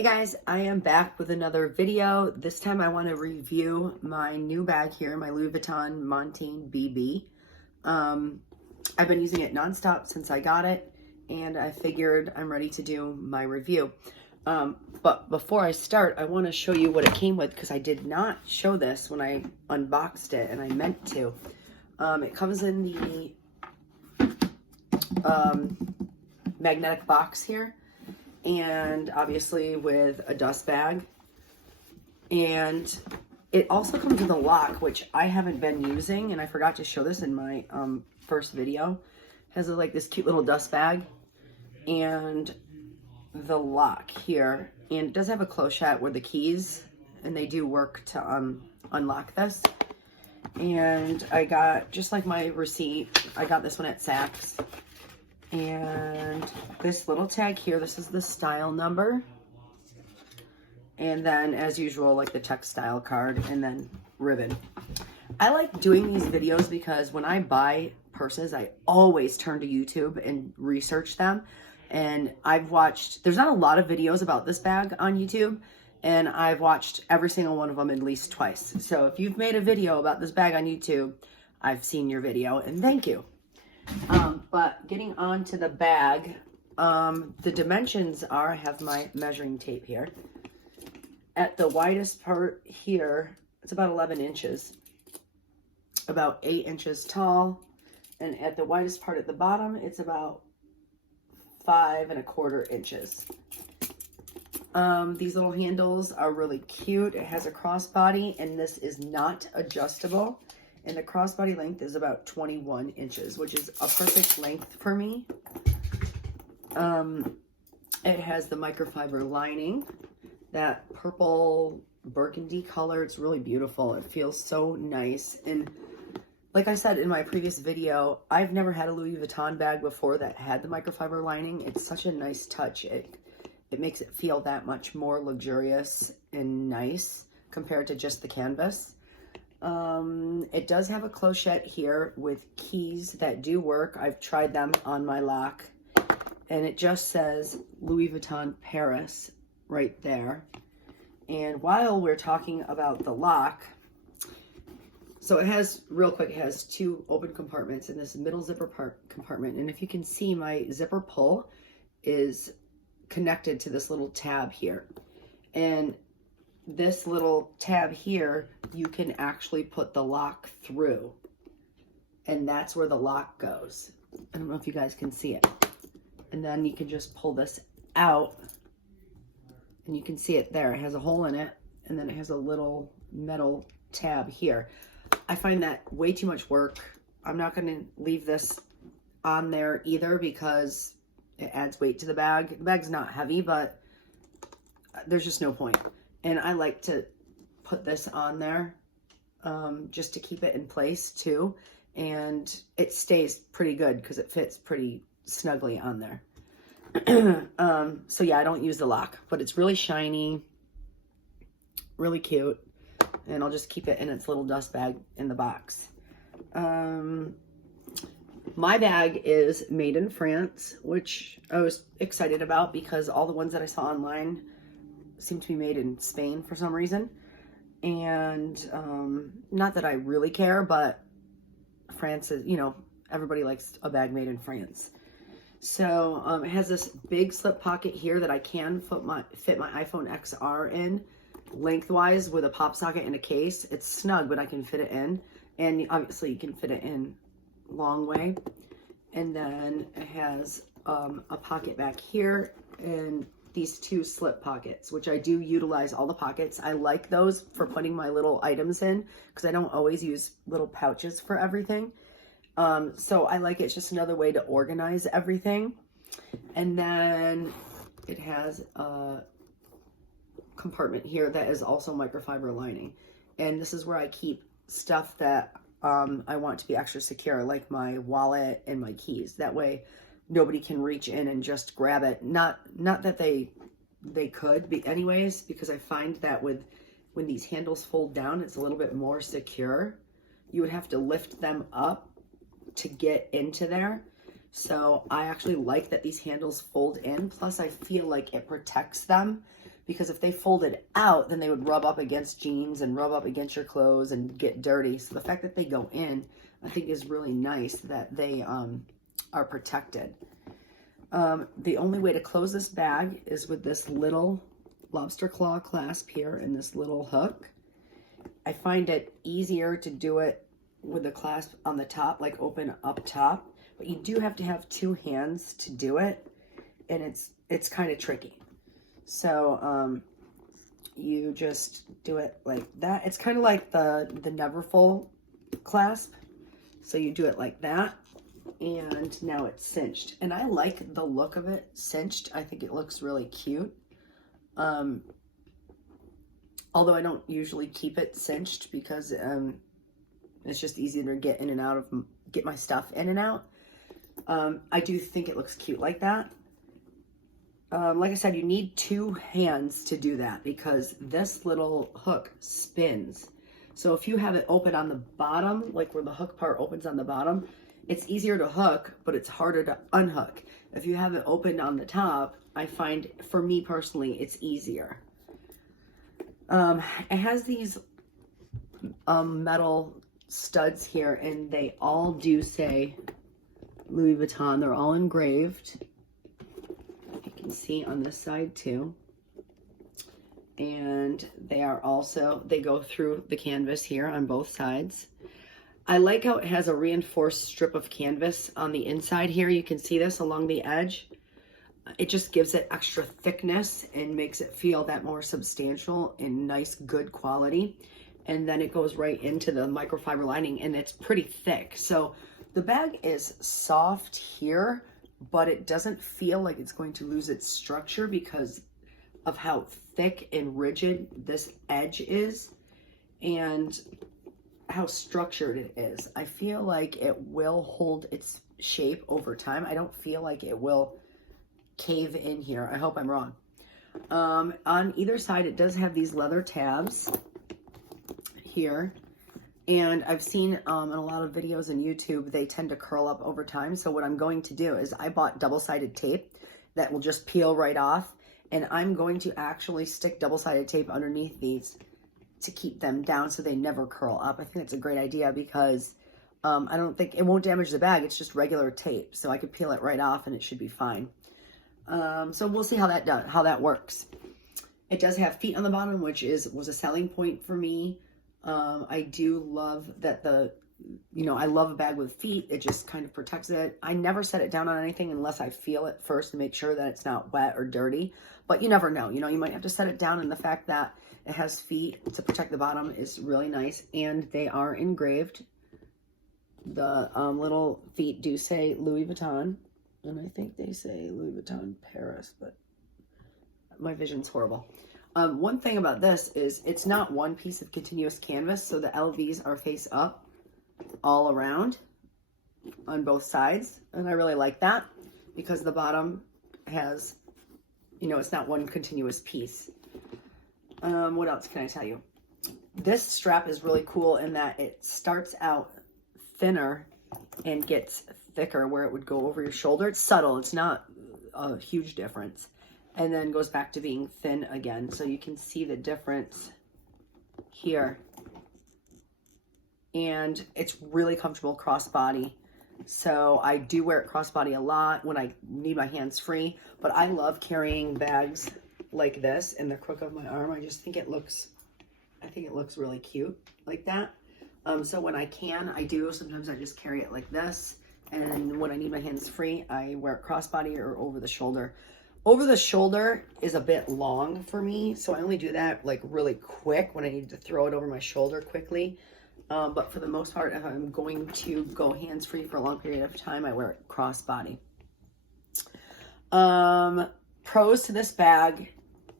Hey guys, I am back with another video. This time I want to review my new bag here, my Louis Vuitton Montaigne BB. I've been using it nonstop since I got it, and I figured I'm ready to do my review. But before I start, I want to show you what it came with, because I did not show this when I unboxed it, and I meant to. It comes in the magnetic box here, and obviously with a dust bag, and it also comes with a lock, which I haven't been using, and I forgot to show this in my first video. It has like this cute little dust bag and the lock here, and it does have a clochette with the keys, and they do work to unlock this. And I got, just like my receipt, I got this one at Saks. And this little tag here, this is the style number. And then, as usual, like the textile card, and then ribbon. I like doing these videos because when I buy purses, I always turn to YouTube and research them. And I've watched, there's not a lot of videos about this bag on YouTube, and I've watched every single one of them at least twice. So if you've made a video about this bag on YouTube, I've seen your video, and thank you. But getting on to the bag, the dimensions are, I have my measuring tape here. At the widest part here, it's about 11 inches, about 8 inches tall. And at the widest part at the bottom, it's about 5¼ inches. These little handles are really cute. It has a crossbody, and this is not adjustable. And the crossbody length is about 21 inches, which is a perfect length for me. It has the microfiber lining, that purple burgundy color. It's really beautiful. It feels so nice. And like I said in my previous video, I've never had a Louis Vuitton bag before that had the microfiber lining. It's such a nice touch. It makes it feel that much more luxurious and nice compared to just the canvas. It does have a clochette here with keys that do work. I've tried them on my lock, and it just says Louis Vuitton Paris right there. And while we're talking about the lock, so it has, real quick, it has 2 open compartments in this middle zipper compartment. And if you can see, my zipper pull is connected to this little tab here. And this little tab here, you can actually put the lock through, and that's where the lock goes. I don't know if you guys can see it. And then you can just pull this out, and you can see it there. It has a hole in it, and then it has a little metal tab here. I find that way too much work. I'm not going to leave this on there either because it adds weight to the bag. The bag's not heavy, but there's just no point. And I like to put this on there just to keep it in place too. And it stays pretty good because it fits pretty snugly on there. So yeah, I don't use the lock, but it's really shiny, really cute. And I'll just keep it in its little dust bag in the box. My bag is made in France, which I was excited about because all the ones that I saw online seem to be made in Spain for some reason. And not that I really care, but France is, you know, everybody likes a bag made in France. So it has this big slip pocket here that I can fit my iPhone XR in lengthwise with a pop socket and a case. It's snug, but I can fit it in. And obviously you can fit it in long way. And then it has a pocket back here and these 2 slip pockets, which I do utilize all the pockets. I like those for putting my little items in because I don't always use little pouches for everything. So I like it. It's just another way to organize everything. And then it has a compartment here that is also microfiber lining. And this is where I keep stuff that I want to be extra secure, like my wallet and my keys. That way nobody can reach in and just grab it. Not that they could be anyways, because I find that when these handles fold down, it's a little bit more secure. You would have to lift them up to get into there. So I actually like that these handles fold in. Plus I feel like it protects them because if they folded out, then they would rub up against jeans and rub up against your clothes and get dirty. So the fact that they go in, I think is really nice that they are protected. The only way to close this bag is with this little lobster claw clasp here and this little hook. I find it easier to do it with the clasp on the top, like open up top, but you do have to have two hands to do it, and it's kind of tricky. So you just do it like that. It's kind of like the Neverfull clasp. So you do it like that, and now it's cinched. And I like the look of it cinched. I think it looks really cute. Although I don't usually keep it cinched because it's just easier to get in and out of, get my stuff in and out. I do think it looks cute like that. Like I said, you need two hands to do that because this little hook spins. So if you have it open on the bottom, like where the hook part opens on the bottom, it's easier to hook, but it's harder to unhook. If you have it open on the top, I find, for me personally, it's easier. It has these metal studs here, and they all do say Louis Vuitton. They're all engraved. You can see on this side too. And they are also, they go through the canvas here on both sides. I like how it has a reinforced strip of canvas on the inside here. You can see this along the edge. It just gives it extra thickness and makes it feel that more substantial and nice, good quality. And then it goes right into the microfiber lining, and it's pretty thick. So the bag is soft here, but it doesn't feel like it's going to lose its structure because of how thick and rigid this edge is and how structured it is. I feel like it will hold its shape over time. I don't feel like it will cave in here. I hope I'm wrong. On either side, it does have these leather tabs here. And I've seen in a lot of videos on YouTube, they tend to curl up over time. So what I'm going to do is I bought double-sided tape that will just peel right off. And I'm going to actually stick double-sided tape underneath these to keep them down so they never curl up. I think that's a great idea because I don't think, it won't damage the bag. It's just regular tape. So I could peel it right off and it should be fine. So we'll see how that works. It does have feet on the bottom, which was a selling point for me. I do love that I love a bag with feet. It just kind of protects it. I never set it down on anything unless I feel it first to make sure that it's not wet or dirty. But you never know. You might have to set it down, and the fact that it has feet to protect the bottom is really nice. And they are engraved. The little feet do say Louis Vuitton. And I think they say Louis Vuitton Paris, but my vision's horrible. One thing about this is it's not one piece of continuous canvas, so the LVs are face up all around on both sides. And I really like that because the bottom has, it's not one continuous piece. What else can I tell you? This strap is really cool in that it starts out thinner and gets thicker where it would go over your shoulder. It's subtle. It's not a huge difference. And then goes back to being thin again. So you can see the difference here. And it's really comfortable crossbody. So I do wear it crossbody a lot when I need my hands free. But I love carrying bags like this in the crook of my arm. I just think it looks, really cute like that. So when I can, I do. Sometimes I just carry it like this. And when I need my hands free, I wear it crossbody or over the shoulder. Over the shoulder is a bit long for me, so I only do that like really quick when I need to throw it over my shoulder quickly. But for the most part, if I'm going to go hands-free for a long period of time, I wear it crossbody. Pros to this bag,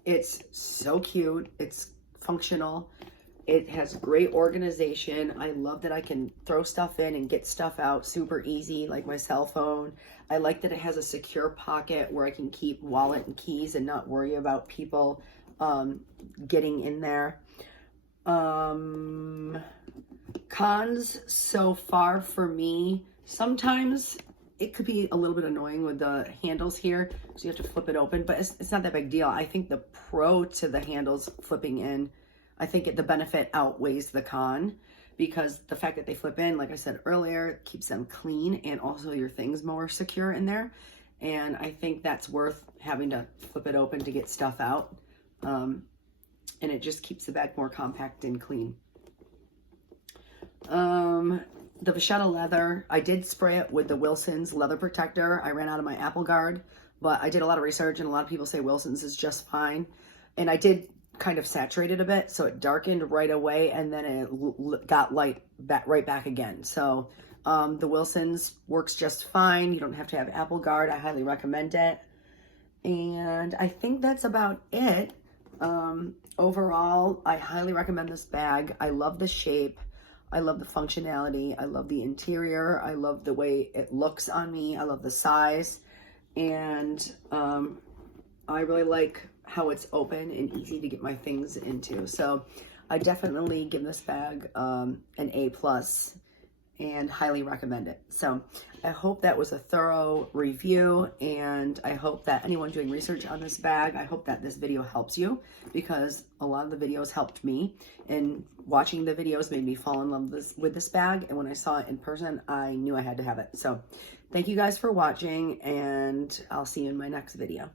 it's so cute. It's functional. It has great organization. I love that I can throw stuff in and get stuff out super easy, like my cell phone. I like that it has a secure pocket where I can keep wallet and keys and not worry about people getting in there. Cons so far for me, sometimes it could be a little bit annoying with the handles here, so you have to flip it open, but it's not that big deal. I think the pro to the handles flipping in, I think the benefit outweighs the con, because the fact that they flip in, like I said earlier, keeps them clean and also your things more secure in there. And I think that's worth having to flip it open to get stuff out. And it just keeps the bag more compact and clean. The Vachetta leather, I did spray it with the Wilson's leather protector. I ran out of my Apple Guard, but I did a lot of research and a lot of people say Wilson's is just fine. And I did kind of saturate it a bit, so it darkened right away and then it got light right back again. So the Wilson's works just fine. You don't have to have Apple Guard. I highly recommend it. And I think that's about it. Overall, I highly recommend this bag. I love the shape. I love the functionality. I love the interior. I love the way it looks on me. I love the size. And I really like how it's open and easy to get my things into. So I definitely give this bag an A+ and highly recommend it. So I hope that was a thorough review, and I hope that anyone doing research on this bag, I hope that this video helps you, because a lot of the videos helped me, and watching the videos made me fall in love with this bag, and when I saw it in person, I knew I had to have it. So thank you guys for watching, and I'll see you in my next video.